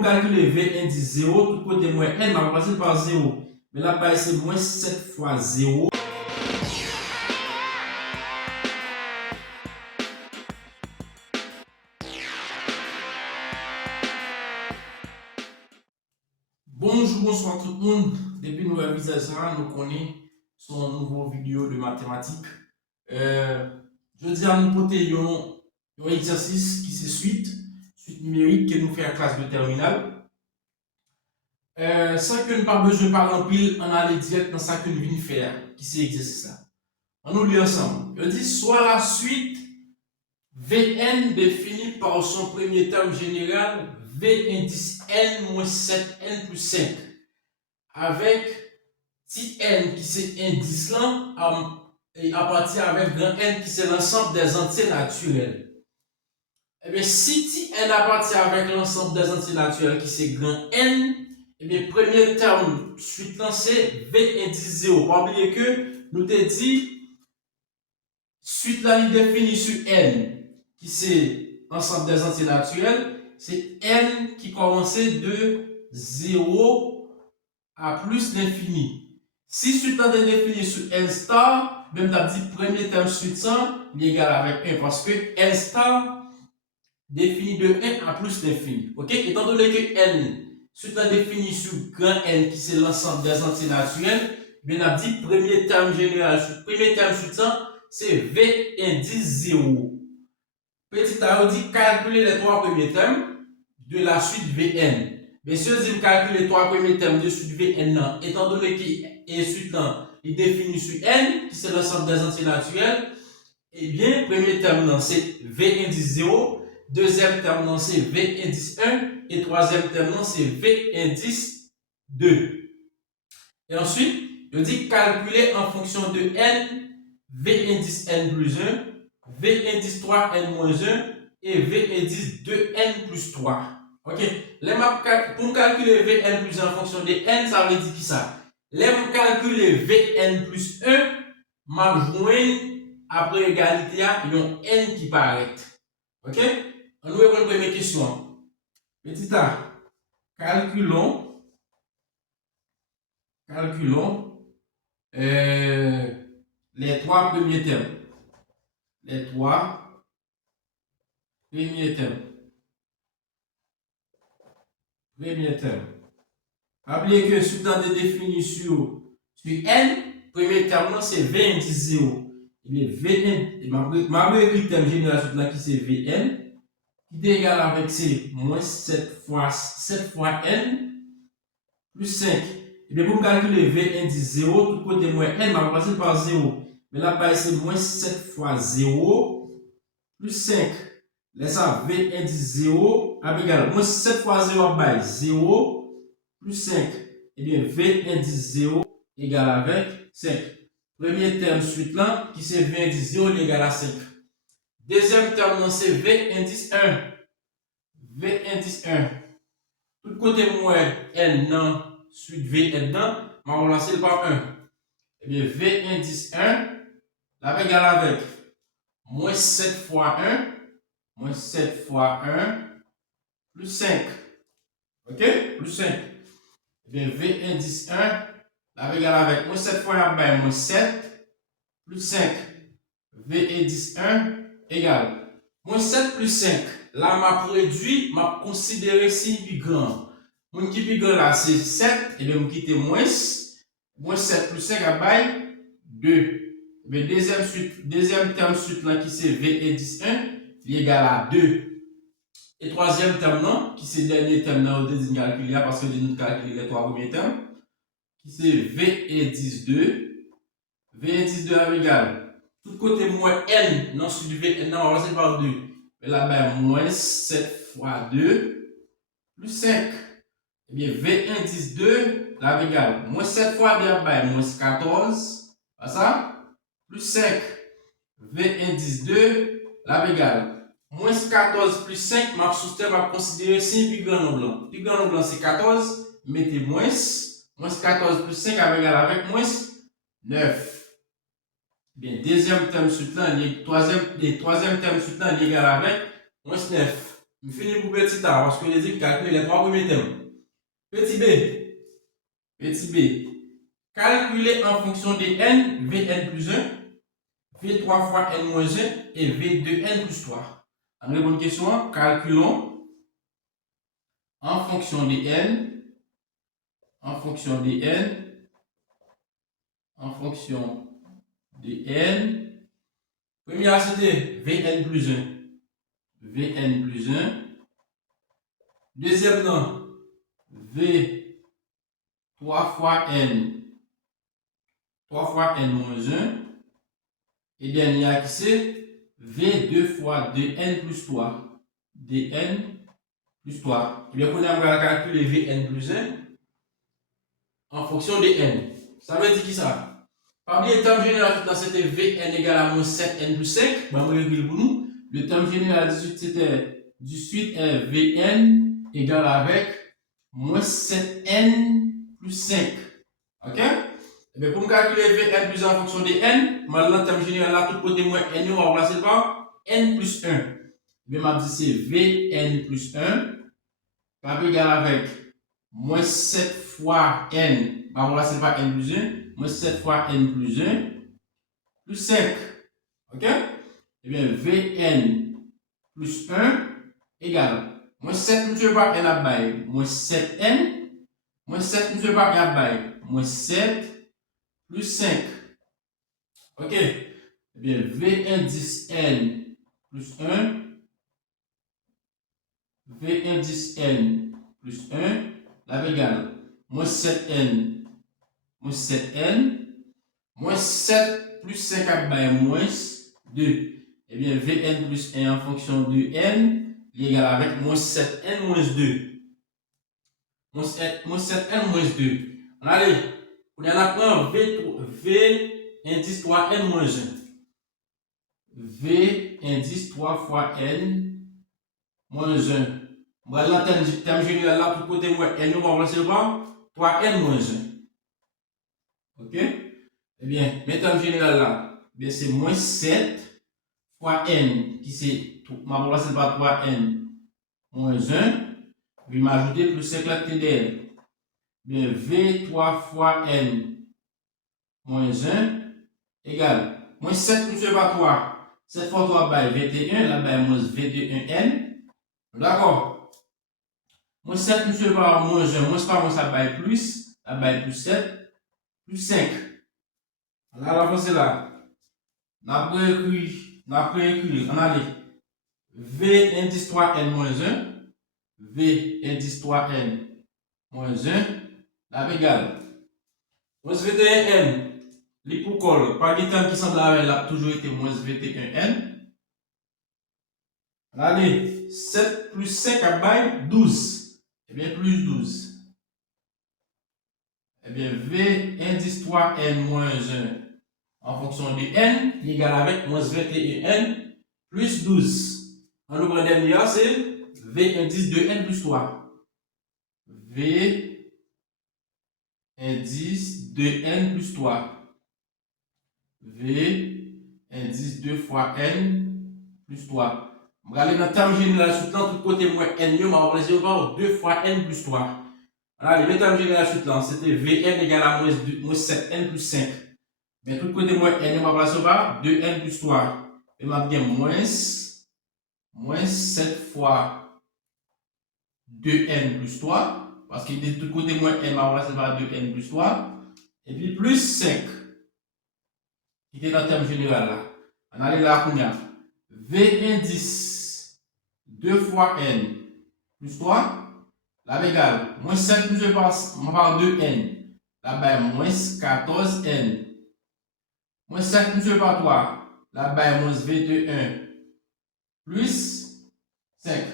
pour calculer V indice 0, tout côté moins n, on va passer par 0. Mais là, c'est moins 7 fois 0. Bonjour, bonsoir tout le monde. Depuis nous révisons ça, nous connaissons son nouveau vidéo de mathématiques. Je dis à nous porter un exercice qui c'est suite numérique que nous fait en classe de terminale. Sans que nous pas besoin de parler en pile, on allait direct dans ça que nous venons faire, qui c'est exercice là. On nous lit ensemble. Je dis soit la suite Vn définie par son premier terme général V indice n moins 7n plus 5 avec petit n qui c'est indice là et à partir avec grand n qui c'est l'ensemble des entiers naturels. Et bien si petit n appartient avec l'ensemble des entiers naturels qui c'est grand n, et bien premier terme suite là c'est V indice 0. Pas oublier que nous t'ai dit suite là il définit sur n qui c'est ensemble des entiers naturels, c'est n qui commençait de 0 à plus l'infini. Si suite là est défini sur n star, même t'as dit premier terme suite 100, il est égal avec 1 parce que n star défini de 1 à plus l'infini. Ok? Étant donné que n suite là défini sur grand n qui c'est l'ensemble des entiers naturels, bien on a dit premier terme général sur premier terme suite 100, c'est V indice 0. Petit a, on dit calculer les trois premiers termes de la suite Vn. Bien sûr, si vous calculez les trois premiers termes de suite Vn, étant donné que suite est défini sur n, qui c'est l'ensemble des entiers naturels, eh bien, premier terme c'est V indice 0, deuxième terme c'est V indice 1, et troisième terme c'est V indice 2. Et ensuite, je dis calculer en fonction de n, V indice n plus 1, V indice 3n moins 1 et V indice 2n plus 3. Ok? Pour calculer Vn plus 1 en fonction de n, ça veut dire qui ça? Là, pour calculer Vn plus 1, je joins après égalité, il y a un n qui paraît. Ok? On va voir une première question. Petit a, calculons les trois premiers termes. Les trois premiers termes. Rappelez que sous temps de définition sur n, premier terme c'est V indice 0. Et bien Vn, ma écrit terme général sur là qui c'est Vn, qui est égal avec c'est moins 7 fois n plus 5. Et bien pour calculer V indice 0, tout côté moins n, on va passer par 0. Mais là, c'est moins 7 fois 0 plus 5. Laisse ça, V indice 0 égal moins 7 fois 0 by 0 plus 5. Et bien, V indice 0 égale avec 5. Premier terme suite là, qui c'est V indice 0 égal à 5. Deuxième terme, c'est V indice 1. V indice 1. Tout côté moins n non, suite V n non, on va remplacer par 1. Et bien, V indice 1 là égal avec moins 7 fois 1, moins 7 fois 1, plus 5. Ok? Plus 5. Et bien, V indice 1, là égal avec moins 7 fois 1, ben, moins 7, plus 5. V indice 1 égale moins 7 plus 5. Là, m'a réduit, m'a considéré si plus grand. Mon qui plus grand là, c'est 7, et bien, je quitte moins 7 plus 5 à 2. Mais deuxième terme suite là qui c'est V indice 1, il est égal à 2. Et troisième terme non, qui c'est le dernier terme là, on désigne calculer parce que nous calculer les trois premiers termes, qui c'est V indice 2. V indice 2 est égal. Tout côté moins n, non sur V, non, on va passer par 2. Mais là, moins 7 fois 2 plus 5. Eh bien, V indice 2, là, égal. Moins 7 fois 2, moins 14. Pas ça? Plus 5, V indice 2, là égal. Moins 14 plus 5, ma système va considérer 5 plus grand nombre blanc. Plus grand nombre blanc c'est 14, mettez moins. Moins 14 plus 5 égal avec moins 9. Bien, deuxième terme suite là, troisième terme suite là, il est égal avec moins 9. Je finis pour petit a parce que les dit calculer les trois premiers thèmes. Petit b. Petit b. Calculer en fonction de n, Vn plus 1, V3 fois n moins 1 et V2n plus 3. On a une question. Calculons en fonction de n, en fonction de n, en fonction de n. Première, c'était Vn plus 1. Vn plus 1. Deuxième, non. V3 fois n. 3 fois n moins 1. Et dernière qui c'est V2 fois 2n plus 3. dn plus 3. Et bien, on va calculer Vn plus 1 en fonction de n. Ça veut dire qui ça? Parmi les termes généraux, c'était Vn égale à moins 7n plus 5. Bon, on va écrire pour nous. Le terme général 18, c'était 18 Vn égale avec moins 7n plus 5. Ok? Et bien, pour me calculer Vn plus 1 en fonction de n, maintenant, le terme général là, tout côté moins n, on va remplacer par n plus 1. Et bien, je dis c'est Vn plus 1 va égal avec moins 7 fois n, on va remplacer par n plus 1, moins 7 fois n plus 1 plus 5. Ok? Et bien, Vn plus 1 égale moins 7 multiplié par n à bail, moins 7n, moins 7 multiplié par n à bail, moins 7 plus 5. Ok? Eh bien, V1 10n plus 1, V1 10n plus 1, la égale moins 7n, moins 7n, moins 7 plus 5 à bail, moins 2. Eh bien, Vn plus 1 en fonction de n, l'égal avec moins 7n moins 2. Moins 7n moins 2. Allez, on apprend V indice 3n moins 1. V indice 3 fois n moins 1. Voilà, terme général là, pour côté moins n, on va remplacer par 3n moins 1. Ok? Eh bien, le terme général là, c'est moins 7 fois n, qui c'est, on va remplacer par 3n moins 1. Puis m'ajouter plus 5 la TDL. Bien, V3 fois n moins 1 égale moins 7 multiplié par 3. 7 fois 3 bail 21, là bail moins V2n. D'accord? Moins 7 multiplié par moins 1, moins par moins ça bail plus, là bail plus 7, plus 5. Là, la c'est là. On a écrit, on a dit V indice 3n moins 1, V indice 3n moins 1, là égale. Moins V2n, l'hypocole, par les temps qui semble avec a toujours été moins V2n. Allez, 7 plus 5 à bail, 12. Eh bien, plus 12. Eh bien, V indice 3n moins 1 en fonction de n, égal avec moins 21n plus 12. En le dernier, c'est V indice 2n plus 3. V indice 2n plus 3. V indice 2 fois n plus 3. Je vais aller dans le terme général sur tout côté moins n, je vais remplacer par 2 fois n plus 3. Allez, le terme général sur c'était Vn égale à moins 7n plus 5. Mais tout côté moins n, je vais remplacer par 2n plus 3. Et je vais dire moins 7 fois 2n plus 3. Parce que de tout côté moins n, je vais remplacer par 2n plus 3. Et puis plus 5. Qui est dans le terme général là. On a là qu'on a V indice 2 fois n plus 3, la égale moins 5 plus par 2n, la baie moins 14n, moins 5 plus par 3, la baie moins V2 1 plus 5.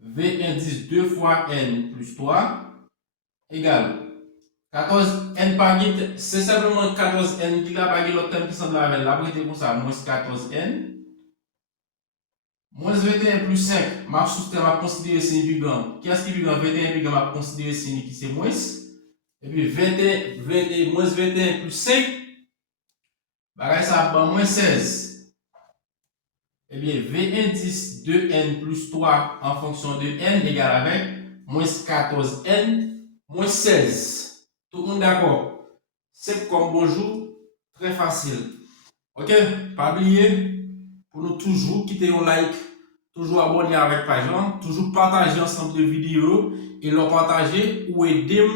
V indice 2 fois n plus 3 égale 14n par guide, c'est simplement 14n qui l'a pas l'autre terme qui semble avec la brité pour ça, moins 14n. Moins 21 plus 5, ma sous-terme à considérer signe du grand. Qui est-ce qui du grand? 21 du grand à considérer signe qui c'est moins. Et puis 21, moins 21 plus 5, bagage ça va moins 16. eh bien, V indice de n plus 3 en fonction de n égale avec moins 14n moins 16. Tout le monde d'accord? C'est comme bonjour, très facile. Ok? Pas oublier, pour nous toujours quitter un like, toujours abonner avec page, toujours partager ensemble de vidéos et leur partager ou aider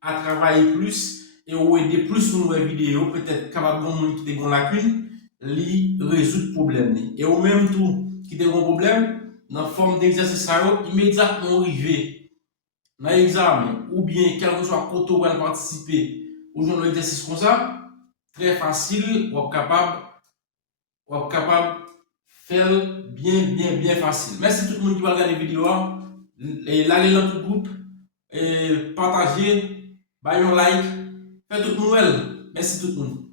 à travailler plus et ou aider plus sur nos vidéos, peut-être capable de monde qui a une lacune, li résoudre problème. Et au même tout, qui a un problème, dans la forme d'exercice, immédiatement arriver dans l'examen ou bien quel que soit côté où on participer ou dans un exercice comme ça, très facile, ou capable faire bien facile. Merci tout le monde qui va regarder la vidéo. Et allez dans tout groupe, et partagez, baillez un like, faites tout nouvelle. Merci tout le monde.